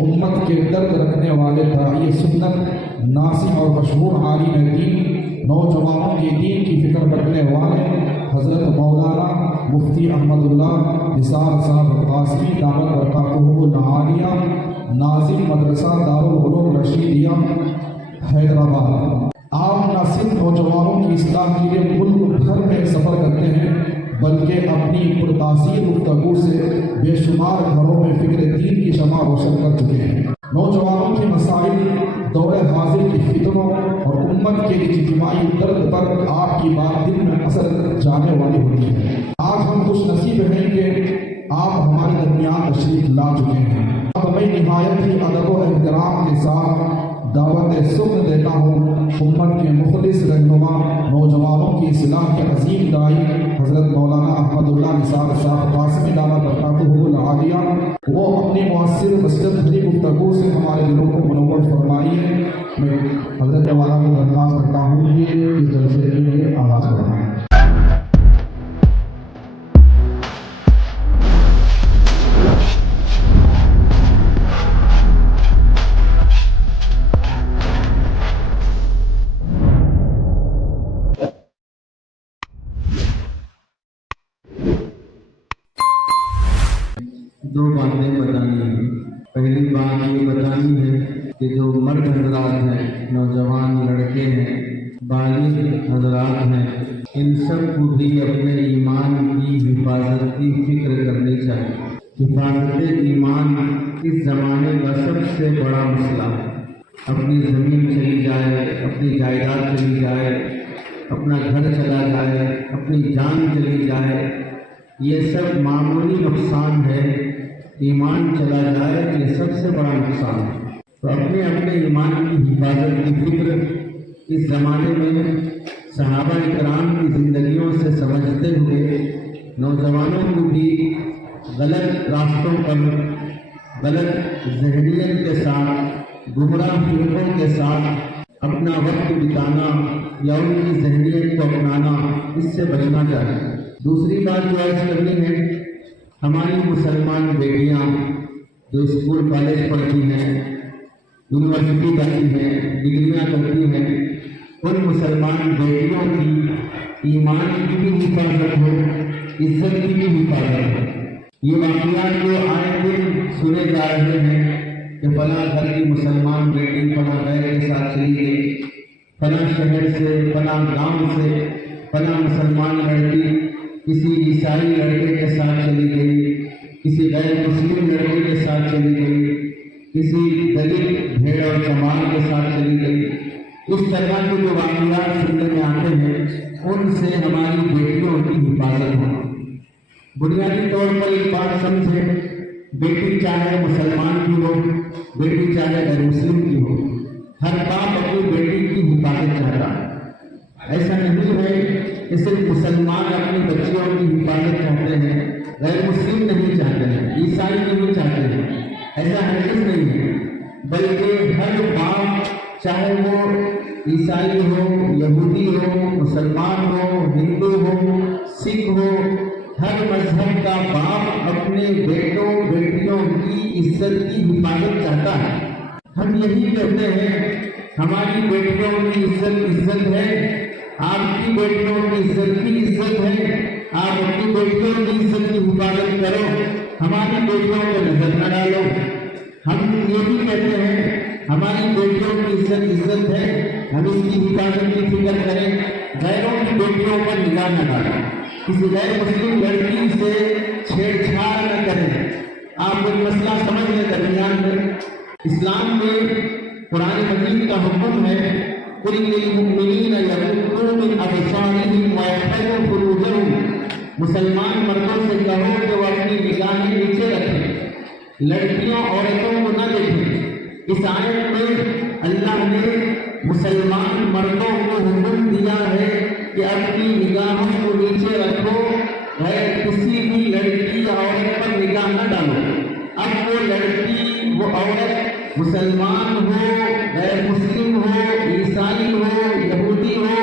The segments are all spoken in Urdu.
امت کے درد رکھنے والے داعی سنت، ناصح اور مشہور عالم دین، نوجوانوں کے دین کی فکر رکھنے والے حضرت مولانا مفتی احمد اللہ نثار صاحب قاسمی دامت برکاتہ العالیہ، ناظم مدرسہ دارالعلوم رشیدیہ حیدرآباد، آپ نہ صرف نوجوانوں کی اصلاح کے لیے ملک بھر میں سفر کرتے ہیں بلکہ اپنی پرتاثیر گفتگو سے بے شمار گھروں میں فکر دین کی شمع روشن کر چکے ہیں۔ نوجوانوں کے مسائل، دور حاضر کی فتنوں اور امت کے اجتماعی درد پر آپ کی بات دل میں اثر جانے والی ہوتی ہے۔ آج ہم خوش نصیب ہیں کہ آپ ہمارے درمیان تشریف لا چکے ہیں۔ اب میں نہایت ہی ادب و احترام کے ساتھ دعوت سخن دیتا ہوں امت کے مخلص رہنما، نوجوانوں کی اصلاح کے عظیم داعی حضرت مولانا احمد اللہ نثار صاحب قاسمی دامت برکاتہ العالیہ، وہ اپنی مؤثر مسجد بھری گفتگو سے ہمارے دلوں کو منور فرمائیے۔ میں حضرت والا کو درخواست کرتا ہوں کہ اس جلسے کے لیے آغاز کریں۔ دو باتیں بتانی ہیں۔ پہلی بات یہ بتانی ہے کہ جو مرد حضرات ہیں، نوجوان لڑکے ہیں، بالغ حضرات ہیں، ان سب کو بھی اپنے ایمان کی حفاظت کی فکر کرنی چاہیے۔ حفاظت ایمان اس زمانے کا سب سے بڑا مسئلہ ہے۔ اپنی زمین چلی جائے، اپنی جائیداد چلی جائے، اپنا گھر چلا جائے، اپنی جان چلی جائے، یہ سب معمولی نقصان ہے۔ ایمان چلا جائے تو یہ سب سے بڑا نقصان ہے۔ تو اپنے ایمان کی حفاظت کی فکر اس زمانے میں صحابہ کرام کی زندگیوں سے سمجھتے ہوئے نوجوانوں کو بھی غلط راستوں پر، غلط ذہنیت کے ساتھ، گمراہ فرقوں کے ساتھ اپنا وقت بتانا یا ان کی ذہنیت کو اپنانا، اس سے بچنا چاہیے۔ دوسری بات جو عرض کرنی ہے، ہماری مسلمان بیٹیاں جو اسکول کالج پڑھتی ہیں، یونیورسٹی جاتی ہیں، ڈگریاں کرتی ہیں، ان مسلمان بیٹیوں کی ایمان کی بھی حفاظت ہو، عزت کی بھی حفاظت ہو۔ یہ واقعات جو آئے دن سنے جا رہے ہیں کہ فلاں گھر کی مسلمان بیٹی فلاں غیر کے ساتھ چلی گئی، فلاں شہر سے، فلاں گاؤں سے فلاں مسلمان لڑکی کسی عیسائی لڑکے کے ساتھ چلی گئی، کسی غیر مسلم لڑکے کے ساتھ چلی گئی، کسی دلت بھیڑ اور چمار کے ساتھ چلی گئی۔ اس طرح کے جو واقعات سننے میں آتے ہیں، ان سے ہماری بیٹیوں کی حفاظت ہو۔ بنیادی طور پر ایک بات سمجھیں، بیٹی چاہے مسلمان کی ہو، بیٹی چاہے غیر مسلم کی ہو، ہر باپ اپنی بیٹی کی حفاظت چاہتا ہے۔ ایسا نہیں ہے کہ صرف مسلمان اپنی بچیوں کی حفاظت چاہتے ہیں، غیر مسلم نہیں چاہتے ہیں، عیسائی نہیں چاہتے ہیں، ایسا ہرگز نہیں ہے۔ بلکہ ہر باپ، چاہے وہ عیسائی ہو، یہودی ہو، مسلمان ہو، ہندو ہو، سکھ ہو، ہر مذہب کا باپ اپنے بیٹوں بیٹیوں کی عزت کی حفاظت چاہتا ہے۔ ہم یہی کہتے ہیں ہماری بیٹیوں کی عزت ہے، آپ کی بیٹیوں کی عزت ہے، آپ اپنی بیٹیوں کی عزت کی حفاظت کرو، ہماری بیٹیوں کو نظر نہ ڈالو۔ ہم یہ بھی کہتے ہیں ہماری بیٹیوں کی عزت ہے، ہم اس کی حفاظت کی فکر کریں، غیروں کی بیٹیوں پر نگاہ نہ ڈالیں، کسی غیر مسلم لڑکی سے چھیڑ چھاڑ نہ کریں۔ آپ ایک مسئلہ سمجھ لیں، درمیان میں اسلام میں قرآن مجید کا حکم ہے، قُلْ لِلْمُؤْمِنِينَ يَغُضُّوا مِنْ أَبْصَارِهِمْ وَيَحْفَظُوا فُرُوجَهُمْ، مسلمان مردوں سے کہو کہ وہ اپنی نگاہیں نیچے رکھیں، لڑکیوں عورتوں کو نہ دیکھیں۔ اس آیت میں اللہ نے مسلمان مردوں کو حکم دیا ہے کہ اپنی نگاہوں کو نیچے رکھو، غیر کسی بھی لڑکی یا عورت پر نگاہ نہ ڈالو۔ اب وہ لڑکی، وہ عورت مسلمان ہو، غیر مسلم ہو، عیسائی ہو، یہودی ہو،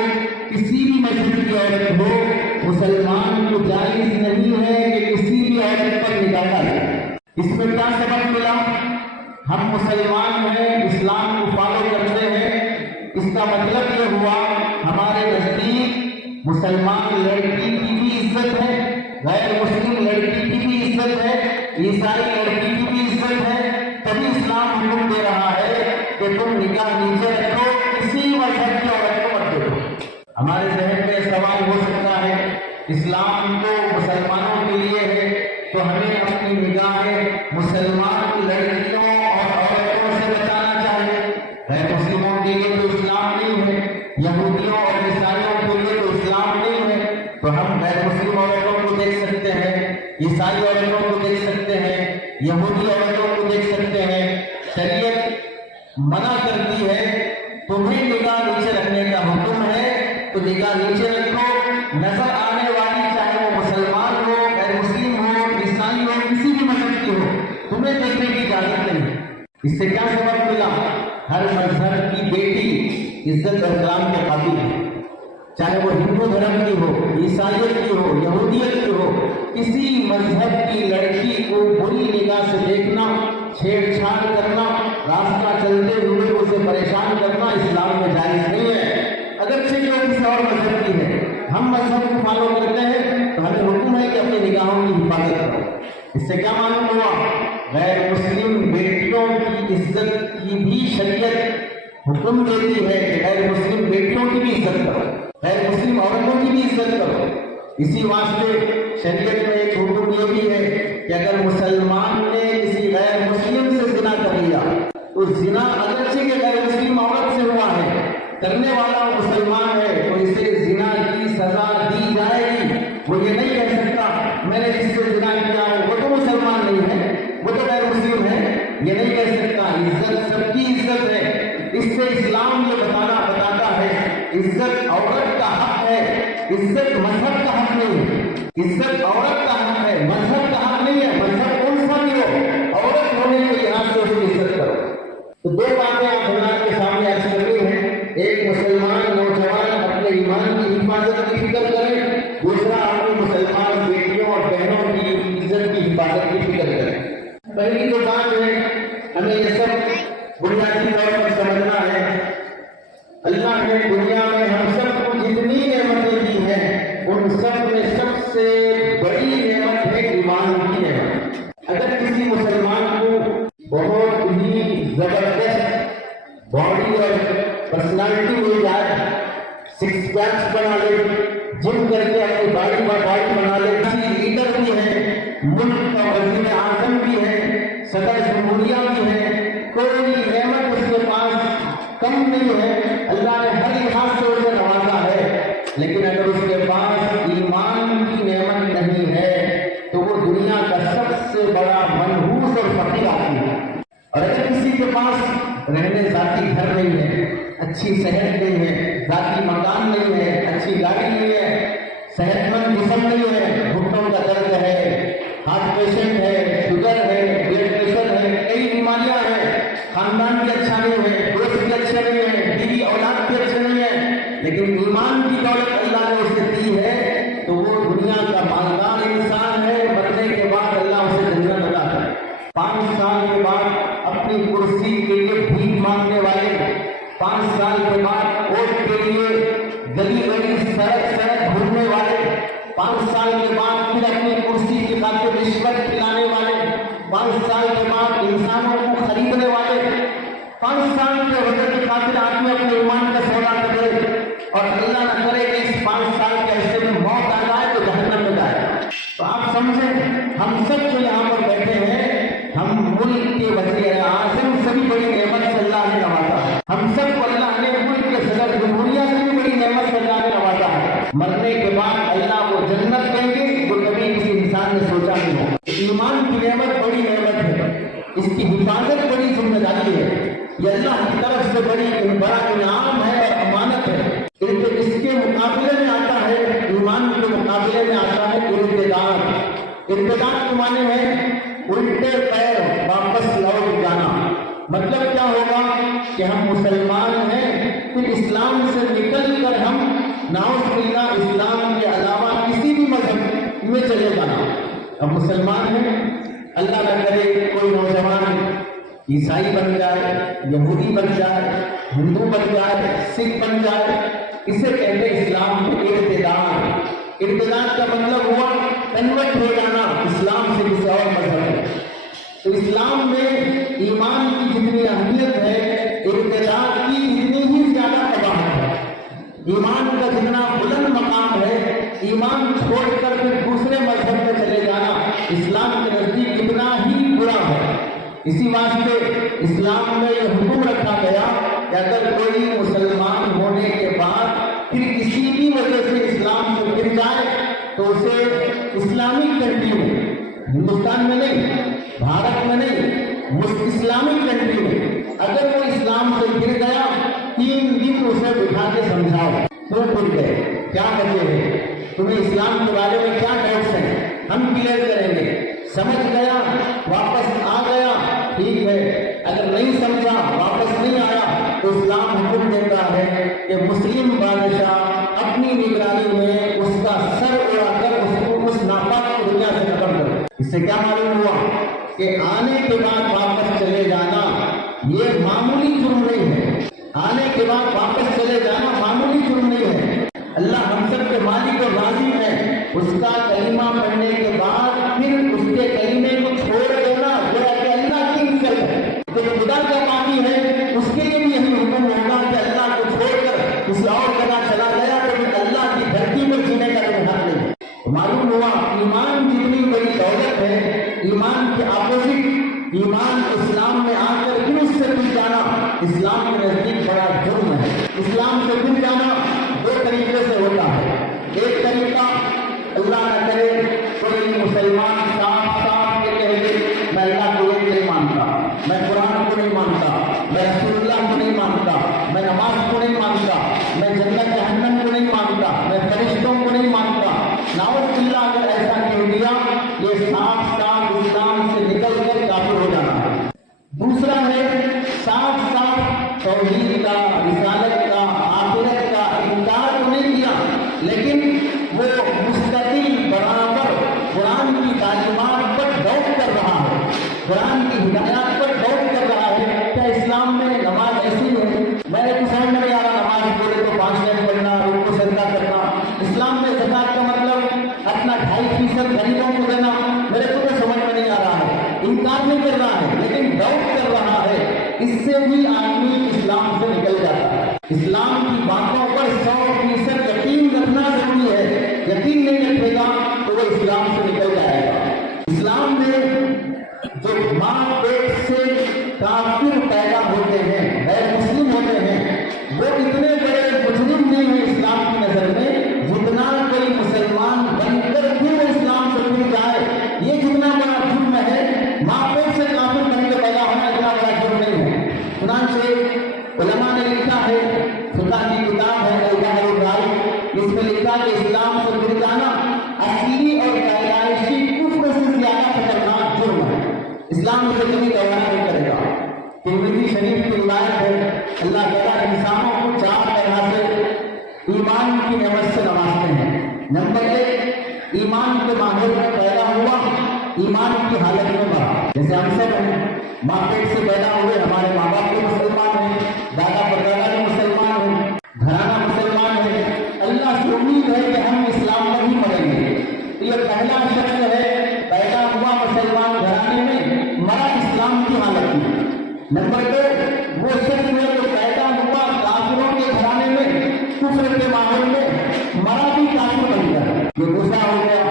کسی بھی مذہب کی عورت ہو، مسلمان کو جائز نہیں ہے کہ کسی بھی عورت پر نگاہ ڈالے۔ اس میں کیا سبق ملا ہم مسلمان ہیں، اسلام کو فالو کرتے ہیں، اس کا مطلب یہ ہوا ہمارے نزدیک مسلمان لڑکی کی بھی عزت ہے، غیر مسلم لڑکی کی بھی عزت ہے، عیسائی لڑکی کی بھی عزت ہے۔ تبھی اسلام حکم دے رہا ہے کہ تم نکاح نیچے رکھو، کسی مذہب کی عورت کو مت دیکھو۔ ہمارے ذہن میں سوال ہو سکتا ہے اسلام تو مسلمانوں کے لیے ہے، تو ہمیں اپنی نگاہیں مسلمان لڑکیوں اور عورتوں سے بچانا چاہیے۔ غیر مسلموں کے لیے تو اسلام نہیں ہے، یہودیوں اور عیسائیوں کے لیے تو اسلام نہیں ہے، تو ہم غیر مسلم عورتوں کو دیکھ سکتے ہیں، عیسائی عورتوں کو دیکھ سکتے ہیں، یہودی عورتوں کو دیکھ سکتے ہیں۔ شریعت منع کرتی ہے، تمہیں نگاہ نیچے رکھنے کا حکم ہے تو نگاہ نیچے رکھو۔ نظر آنے والی چاہے وہ مسلمان ہو، غیر مسلم ہو، عیسائی ہو، کسی بھی مذہب کی ہو، تمہیں دیکھنے کی اجازت نہیں۔ اس سے کیا سبب ملا؟ ہر مذہب کی بیٹی عزت احترام کے قابل ہے، چاہے وہ ہندو دھرم کی ہو، عیسائیت کی ہو، یہودیت کی ہو۔ کسی مذہب کی لڑکی کو بری نگاہ سے دیکھنا، چھیڑ چھاڑ کرنا، راستہ چلتے ہوئے اسے پریشان کرنا اسلام میں جائز نہیں ہے، اگرچہ جو کسی اور مذہب کی ہے۔ ہم مذہب کو فالو کرتے ہیں تو ہمیں حکم ہے کہ اپنی نگاہوں کی حفاظت کرو۔ اس سے کیا معلوم ہوا؟ غیر مسلم بیٹیوں کی عزت کی بھی شریعت حکم دیتی ہے کہ غیر مسلم بیٹیوں کی بھی عزت کرو، غیر مسلم عورتوں کی بھی عزت کرو۔ اسی واسطے شریعت میں ایک حکم یہ بھی ہے کہ اگر مسلمان نے کسی غیر مسلم سے زنا کر لیا تو زنا اگرچہ کہ غیر مسلم عورت سے ہوا ہے، کرنے والا مسلمان ہے تو اسے زنا کی سزا دی جائے گی۔ وہ یہ نہیں کہہ سکتا میں نے جس سے زنا کیا ہے وہ تو مسلمان نہیں ہے، وہ تو غیر مسلم ہے، یہ نہیں کہہ سکتا۔ عزت سب کی عزت ہے۔ اس سے اسلام یہ بتاتا ہے عزت عورت کا حق ہے، عزت مذہب کا حق نہیں ہے۔ عزت عورت کا حق ہے، مذہب کا حق نہیں ہے۔ مذہب کون سا بھی ہو، عورت ہونے کے لحاظ سے اس کی عزت کرو۔ تو دو باتیں آپ حضرات کے سامنے عرض کرنی ہیں، ایک مسلمان نوجوان اپنے ایمان کی حفاظت کی فکر کریں، دوسرا اپنی مسلمان بیٹیوں اور بہنوں کی عزت کی حفاظت کی فکر کریں۔ پہلی جو بات ہے ہمیں یہ سب بنیادی طور پر سمجھنا ہے، اللہ نے دنیا میں ہم سب کو جتنی نعمتیں دی ہیں ان سب میں سب سے بڑی نعمت ہے ایمان کی نعمت۔ اگر کسی مسلمان کو بہت ہی زبردست باڈی اور پرسنالٹی مل جائے، سکس پیکس بنا لے، جم کر کے اپنی باڈی بنا لے، کسی لیڈر بھی ہے، ملک کا وزیر اعظم بھی ہے، صدر جمہوریہ بھی ہے، کوئی نعمت اس کے پاس کم نہیں ہے، اللہ نے ہر لحاظ سے اسے نوازا ہے، لیکن اگر اس کے پاس ایمان کی نعمت نہیں ہے تو وہ دنیا کا سب سے بڑا منحوس اور فقیر آدمی ہے۔ اور اگر کسی کے پاس رہنے ذاتی گھر نہیں ہے، اچھی صحت نہیں ہے، ذاتی مکان نہیں ہے، اچھی گاڑی نہیں ہے، صحت مند جسم نہیں ہے، گھٹنوں کا درد ہے، ہارٹ پیشنٹ ہے، شوگر ہے، بلڈ پریشر ہے، کئی بیماریاں ہیں، خاندان بھی اچھا نہیں ہے، دوست بھی اچھے نہیں ہے، بیوی اولاد بھی اچھے نہیں ہے، لیکن ایمان کی دولت اللہ نے اسے دی ہے تو وہ دنیا کا مالدار انسان ہے۔ مرنے کے بعد اللہ اسے جنت عطا کرے۔ 5 سال کے بعد اپنی کرسی کے لیے بھیک مانگنے والے، 5 سال کے بعد ووٹ کے لیے گلی گلی سڑک گھومنے والے، 5 سال کے بعد پھر اپنی کرسی کی خاطر رشوت کھلانے والے، 5 سال کے بعد انسانوں کو خریدنے والے، 5 سال کے وقت کی خاطر آدمی اپنے ایمان کا سودا کرے اور اللہ نہ کرے کہ اس 5 سال کے عرصے میں موت آ جائے تو جہنم میں جائے۔ تو آپ سمجھیں ہم سب جو یہاں پر بیٹھے ہیں، ہم ملک کے وزیر اعظم سے بھی بڑی نعمت سے اللہ نے نوازا ہے، ہم سب کو اللہ نے ملک کے صدر جمہوریہ سے بھی بڑی نعمت سے اللہ نے نوازا ہے۔ مرنے کے بعد اللہ کو جنت دیں گے جو کبھی کسی انسان نے سوچا نہیں ہو۔ ایمان کی نعمت بڑی نعمت ہے، اس کی حفاظت بڑی ذمہ داری ہے، یہ اللہ کی طرف سے بڑا انعام ہے اور امانت ہے۔ اس کے مقابلے میں آتا ہے، ایمان کے مقابلے میں آتا ہے ارتداد۔ ارتداد کے معنی ہے الٹے پیر واپس لوٹ جانا۔ مطلب کیا ہوگا کہ ہم مسلمان ہیں پھر اسلام سے نکل کر ہم نعوذ باللہ اسلام کے علاوہ کسی بھی مذہب میں چلے جانا۔ اب مسلمان ہیں، اللہ نہ کرے کوئی نوجوان عیسائی بن جائے، یہودی بن جائے، ہندو بن جائے، سکھ بن جائے، اسے کہتے ہیں اسلام میں ارتداد۔ ارتداد کا مطلب ہوا کنورٹ ہو جانا اسلام سے کسی اور مذہب میں۔ تو اسلام میں ایمان کی جتنی اہمیت ہے، ارتداد کی اتنی ہی زیادہ قباحت ہے۔ ایمان کا جتنا بلند مقام ہے، ایمان چھوڑ کر پھر دوسرے مذہب میں چلے جانا اسلام کے نزدیک اتنا ہی برا ہے۔ اسی واسطے اسلام میں یہ حکم رکھا گیا کہ اگر کوئی مسلمان ہونے کے بعد پھر کسی بھی وجہ سے اسلام سے گر جائے تو اسے اسلامک کنٹری میں، ہندوستان میں نہیں، بھارت میں نہیں، اسلامک کنٹری میں اگر وہ اسلام سے گر گیا 3 دن اسے بٹھا کے سمجھاؤ، کیوں گر گئے، کیا وجہ ہے، تمہیں اسلام کے بارے میں کیا ڈاؤٹس ہیں، ہم کلیئر کریں گے۔ سمجھ گیا، واپس آ گیا، ٹھیک ہے، اگر نہیں سمجھا، واپس نہیں آیا تو اسلام حکم دیتا ہے کہ مسلم بادشاہ اپنی نگرانی میں اس کا سر اڑا کر اس کو اس ناپاک دنیا سے ختم کرے۔ اس سے کیا معلوم ہوا کہ آنے کے بعد واپس چلے جانا یہ معمولی جرم نہیں ہے، آنے کے بعد واپس چلے جانا معمولی جرم نہیں ہے۔ اللہ ہم سب کے مالک اور راضی ہے، اس کا کلمہ پڑھنے کے بعد پھر اس کے کلمے کو چھوڑ دینا گویا کہ اللہ کی عزت ہے۔ جو خدا کا باقی ہے اس کے لیے بھی یہی حکم ہوگا کہ اللہ کو چھوڑ کر کسی اور جگہ چلا گیا تو پھر اللہ کی دھرتی پر جینے کا کوئی حق نہیں۔ معلوم ہوا ایمان جتنی بڑی دولت ہے، ایمان کے اپوزٹ ایمان اسلام میں آ کر پھر اس سے پھر جانا اسلام کے نزدیک بڑا جرم ہے۔ اسلام سے پھر جانا 2 طریقے سے ہوتا ہے۔ ایک طریقہ، اللہ نہ کرے کوئی مسلمان صاف صاف یہ کہے کہ میں اللہ کو نہیں مانتا، میں قرآن کو نہیں مانتا، میں رسول اللہ کو نہیں مانتا، میں نماز کو نہیں مانتا، میں جنت جہنم کو نہیں مانتا، میں فرشتوں کو نہیں مانتا، نعوذ باللہ اگر ایسا کہہ دیا یہ صاف صاف اسلام سے نکل کر کافر ہو جانا ہے۔ دوسرا ہے صاف صاف توحید کا، رسالت کا، آخرت کا انکار تو نہیں کیا لیکن وہ مستقل برابر قرآن کی تعلیمات پر ڈاؤٹ کر رہا ہے، قرآن کی ہدایات پر ڈاؤٹ کر رہا ہے۔ کیا اسلام میں نماز ایسی ہے؟ میرے کو سمجھ میں نہیں آ رہا، نماز بولے تو 5 منٹ پڑھنا، رکوع سجدہ کرنا۔ اسلام میں زکوٰۃ کا مطلب اپنا 2.5% غریبوں کو دینا، میرے کو تو سمجھ میں نہیں آ رہا ہے۔ انکار نہیں کر رہا ہے لیکن ڈاؤٹ کر رہا ہے، اس سے بھی آدمی اسلام سے نکل جاتا ہے۔ اسلام کی باتوں پر 100% یقین رکھنا ضروری ہے، یقین نہیں رکھے گا تو وہ اسلام سے نکل جائے گا۔ اسلام میں جو ماں پیٹ سے کافر پیدا ہوتے ہیں، غیر مسلم ہوتے ہیں، وہ اتنے بڑے مجرم نہیں ہیں اسلام کی نظر میں جتنا کوئی مسلمان بن کر بھی وہ اسلام سے پھر جائے، یہ جتنا بڑا جرم ہے۔ ماں پیٹ سے کافر بن کے پیدا ہونا اتنا بڑا جرم نہیں ہے۔ چنانچہ علماء نے لکھا ہے، فقہ کی کتاب ہے البحر الرائق، اس میں لکھا کہ اسلام سے گر جانا اصلی اور پیدائشی کفر سے زیادہ خطرناک جرم ہے۔ اسلام اسے کبھی گوارا نہیں کرے گا۔ ترمذی شریف کی روایت ہے، اللہ تعالیٰ انسانوں کو 4 طرح سے ایمان کی نعمت سے نوازتے ہیں۔ نمبر 1، ایمان کے ماحول میں پیدا ہوا، ایمان کی حالت میں بڑھا۔ جیسے ہم سب ہیں، ماں پیٹ سے پیدا ہوئے، ہمارے ماں باپ بھی مسلمان ہیں، دادا پردادا بھی مسلمان ہیں، گھرانہ مسلمان ہے، اللہ سے امید ہے کہ ہم اسلام پر ہی مریں گے۔ یہ پہلا شخص ہے، پیدا ہوا مسلمان گھرانے میں، مرا اسلام کی حالت میں۔ نمبر 2، وہ شخص ہے جو پیدا ہوا کافروں کے گھرانے میں، کفر کے ماحول میں، مرا بھی کافر بن گیا، یہ دوسرا ہو گیا۔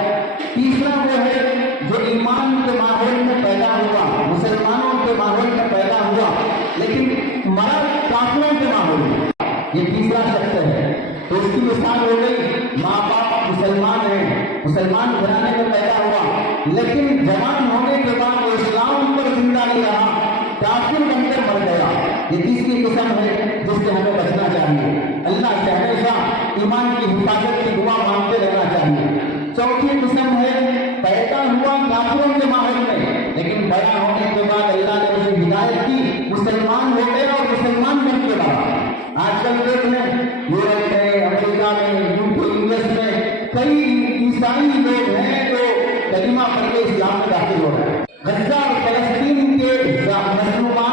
تیسرا وہ ہے جو ایمان کے ماحول میں پیدا ہوا، مسلمانوں کے ماحول میں پیدا ہوا لیکن مرا کافروں کے ماحول میں، یہ تیسرا شخص ہے۔ تو اس کی مثال ہو گئی، ماں باپ مسلمان ہیں، مسلمان گھرانے میں پیدا ہوا لیکن جوان ہونے کے بعد وہ اسلام پر زندہ نہیں رہا، کافر بن کر مر گیا۔ یہ تیسری قسم ہے جس سے ہمیں بچنا چاہیے، اللہ سے ہمیشہ ایمان کی حفاظت کی دعا مانگتے رہنا چاہیے۔ چوتھی قسم ہے، پیدا ہوا کافروں کے ماحول میں لیکن بڑا ہونے کے بعد اللہ نے اسے ہدایت کی، مسلمان ہو گیا اور مسلمان بن کے رہا۔ آج کل دیکھ لیں، یورپ میں، امریکہ میں، UK US میں کئی عیسائی لوگ ہیں جو کلمہ پڑھ کے اسلام میں داخل ہو رہے ہیں۔ غزہ اور فلسطین کے مظلومان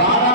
12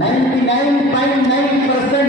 99.9%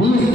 20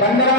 15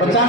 50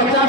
50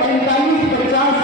45-50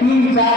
3-4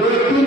2-3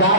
4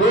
2